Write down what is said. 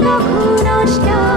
の下